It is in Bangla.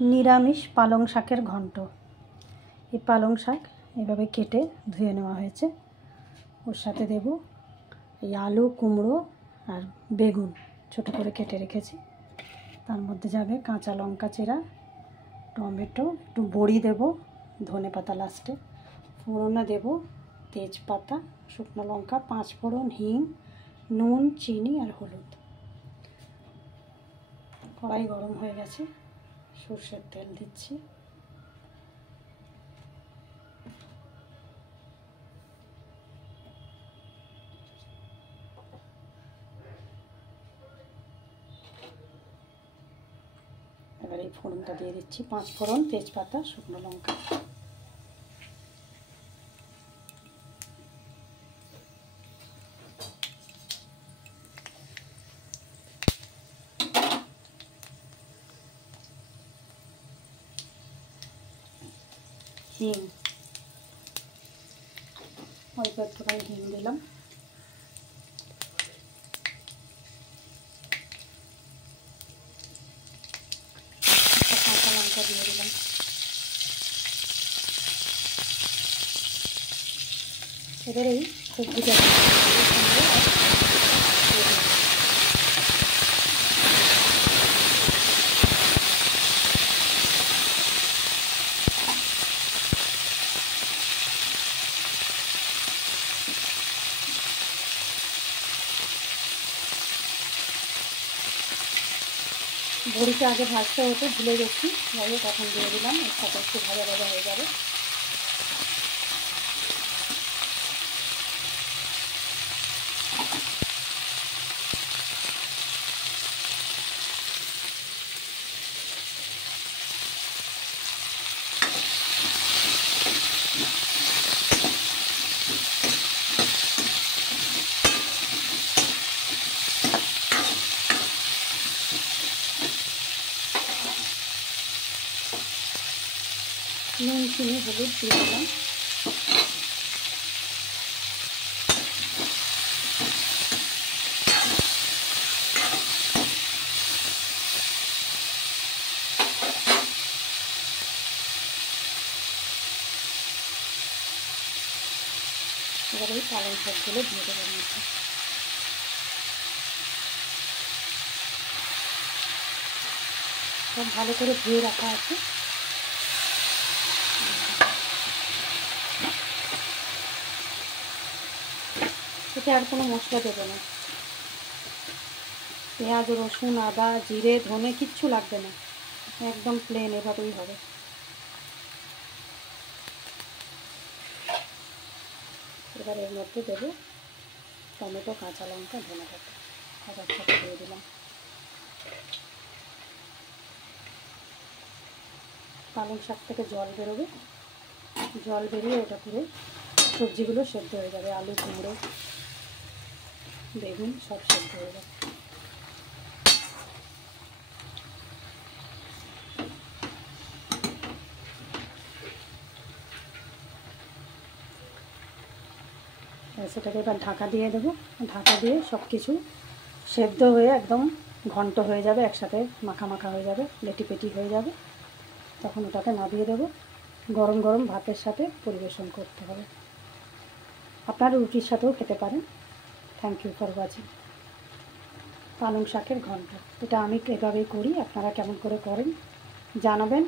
নিরামিষ পালং শাকের ঘন্ট। এই পালং শাক এভাবে কেটে ধুয়ে নেওয়া হয়েছে। ওর সাথে দেব এই আলু, কুমড়ো আর বেগুন ছোট করে কেটে রেখেছি। তার মধ্যে যাবে কাঁচা লঙ্কা চেরা, টমেটো, একটু বড়ি দেব, ধনে পাতা লাস্টে, ফোড়নে দেব তেজপাতা, শুকনো লঙ্কা, 5 ফোড়ন, হিং, নুন, চিনি আর হলুদ। কড়াই গরম হয়ে গেছে, সরষের তেল দিচ্ছি। এবার এই ফোড়নটা দিয়ে দিচ্ছি, 5 ফোড়ন, তেজপাতা, শুকনো লঙ্কা। হিং, অল্প একটুখানি হিং দিলাম। কাঁচা লঙ্কা দিয়ে দিলাম। এবারে এই সবজিটা বড়িটা আগে ভাজতে হতো, ভুলে গেছি, যাই হোক এখন দিয়ে দিলাম। এর সাথে একটু ভাজা ভাজা হয়ে যাবে। নুন, চিনি, হলুদ দিয়ে দিলাম। এবার এই পালং শাকগুলো দিয়ে দেবেন মধ্যে। সব ভালো করে ধুয়ে রাখা আছে। এতে আর কোনো মশলা দেবে না, পেঁয়াজ, রসুন, আদা, জিরে, ধনে কিচ্ছু লাগবে না, একদম প্লেন এভাবেই হবে। এবার এর মধ্যে দেবো টমেটো, কাঁচা লঙ্কা, ধনে পাতা, আবার সাথে দিয়ে দিলাম। পালং শাক থেকে জল বেরোবে, জল বেরিয়ে ওটা পুরো সবজিগুলো সেদ্ধ হয়ে যাবে। আলু, কুমড়ো, বেগুন সব সেদ্ধ হয়ে যাবে। সেটাকে এবার ঢাকা দিয়ে দেবো। ঢাকা দিয়ে সব কিছু সেদ্ধ হয়ে একদম ঘন্ট হয়ে যাবে, একসাথে মাখা মাখা হয়ে যাবে, লেটিপেটি হয়ে যাবে। তখন ওটাকে নামিয়ে দেবো। গরম গরম ভাতের সাথে পরিবেশন করতে হবে। আপনারা রুটির সাথেও খেতে পারেন। Thank you for watching. পালং শাকের ঘন্ট, এটা আমি এভাবেই করি, আপনারা কেমন করে করেন জানাবেন।